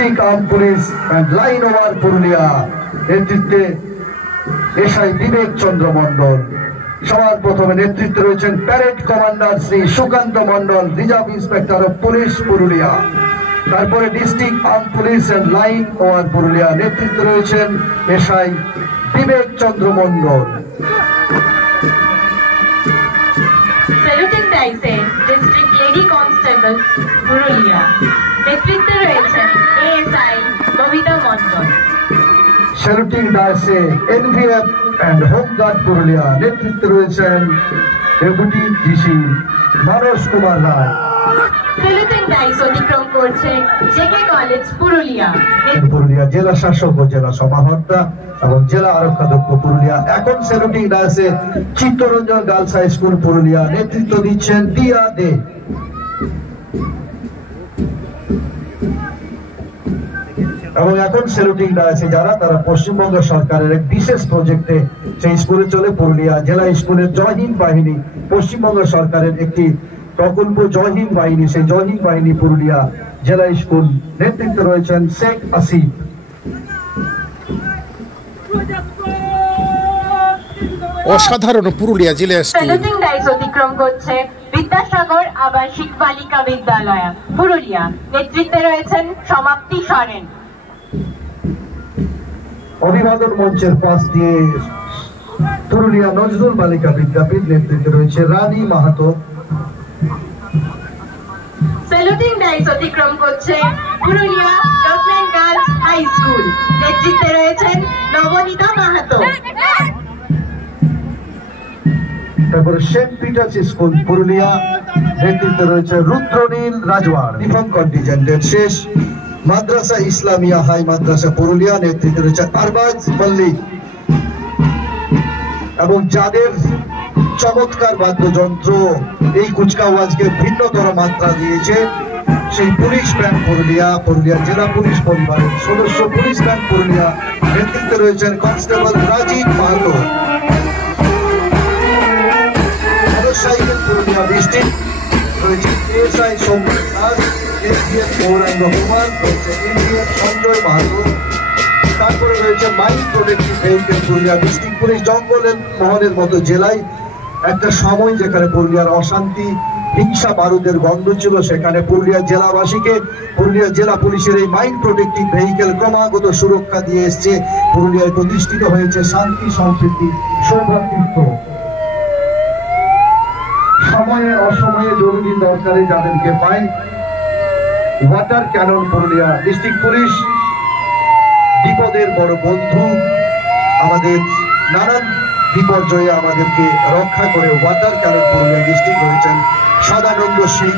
District arm police and line over Purulia নেতৃত্বে SI Bibek Chandra Mondal. সবার প্রথমে নেতৃত্বে রয়েছেন parade commander Shri Sukanta Mondal, reserve inspector of police Purulia. তারপরে district arm police and line over Purulia নেতৃত্বে রয়েছেন এসআই বিবেক চন্দ্র মন্ডল। স্যালুটিং ডাইসে ডিস্ট্রিক্ট লেডি কনস্টেবল পুরুলিয়া নেতৃত্বে রয়েছেন এএসআই ববিতা মন্ডল। স্যালুটিং ডাইসে এনভিএফ অ্যান্ড হোমগার্ড পুরুলিয়া নেতৃত্বে রয়েছেন deputy DC Manas Kumar Roy. Saluting dais অতিক্রম করছে জেকে কলেজ পুরুলিয়া। পুরুলিয়া জেলা শাসক ও জেলা সমাহর্তা এবং জেলা আরক্ষাধ্যক্ষ পুরুলিয়া। এখন স্যালুটিং ডাইসে Chittaranjan girls high school Purulia নেতৃত্ব দিচ্ছেন দিয়া দে। এবং এখন স্যালুটিং ডাইসে যারা তারা পশ্চিমবঙ্গ সরকারের এক বিশেষ প্রজেক্টে সেই স্কুলে চলে পুরুলিয়া জেলা স্কুলের জয়হিন্দ বাহিনী, পশ্চিমবঙ্গ সরকারের একটি প্রকল্প জয়হিন্দ বাহিনী, সেই জয়হিন্দ বাহিনী পুরুলিয়া জেলা স্কুল নেতৃত্বে রয়েছেন শেখ আসিফ। অসাধারণ পুরুলিয়া জেলা স্কুল। স্যালুটিং ডাইস অতিক্রম করছে বিদ্যাসাগর আবাসিক বালিকা বিদ্যালয় পুরুলিয়া নেতৃত্বে রয়েছেন সমাপ্তি সরেন। অভিবাদন মঞ্চের পাশ দিয়ে পুরুলিয়া নজরুল বালিকা বিদ্যাপীঠ নেতৃত্বে রয়েছে রানী মাহাতো। স্যালুটিং ডাইস অতিক্রম করছে Purulia government girls high school নেতৃত্বে রয়েছেন নবনীতা মাহাতো। তারপরে সেন্ট পিটার্স স্কুল পুরুলিয়া নেতৃত্বে রয়েছে রুদ্রনীল রাজওয়ার। রিফর্ম কন্টিজেন্টের শেষ মাদ্রাসা ইসলামিয়া হাই মাদ্রাসা পুরুলিয়া নেতৃত্বে রয়েছে আরবাজ মল্লিক। এবং যাদের চমৎকার বাদ্যযন্ত্র এই কুচকাওয়াজকে ভিন্নতর মাত্রা দিয়েছে সেই পুলিশ ব্যান্ড পুরুলিয়া, পুরুলিয়া জেলা পুলিশ পরিবারের সদস্য পুলিশ ব্যান্ড পুরুলিয়া নেতৃত্বে রয়েছেন constable Rajib Mahato. Motorcycle Purulia district রয়েছে এএসআই সৌম্য দাস, এসডিএফ গৌরাঙ্গ কুমার, রয়েছে এনডিএফ সঞ্জয় মাহাতো। তারপরে রয়েছে mine protective vehicle Purulia district police. জঙ্গলের মহলের মতো জেলায় একটা সময় যেখানে পুরুলিয়ার অশান্তি, হিংসা, বারুদের গন্ধ ছিল, সেখানে পুরুলিয়া জেলাবাসীকে পুরুলিয়া জেলা পুলিশের এই মাইন প্রোটেক্টিভ ভেহিকেল ক্রমাগত সুরক্ষা দিয়ে এসছে। পুরুলিয়ায় প্রতিষ্ঠিত হয়েছে শান্তি, সম্প্রীতি, সৌভ্রাতৃত্ব। সময়ে অসময়ে জরুরি দরকারে যাদেরকে পাই, water cannon Purulia district police বিপদের বড় বন্ধু, আমাদের নানান বিপর্যয়ে আমাদেরকে রক্ষা করে ওয়াটার ক্যানন পুরুলিয়া ডিস্ট্রিক্ট রয়েছেন সদানন্দ সিং।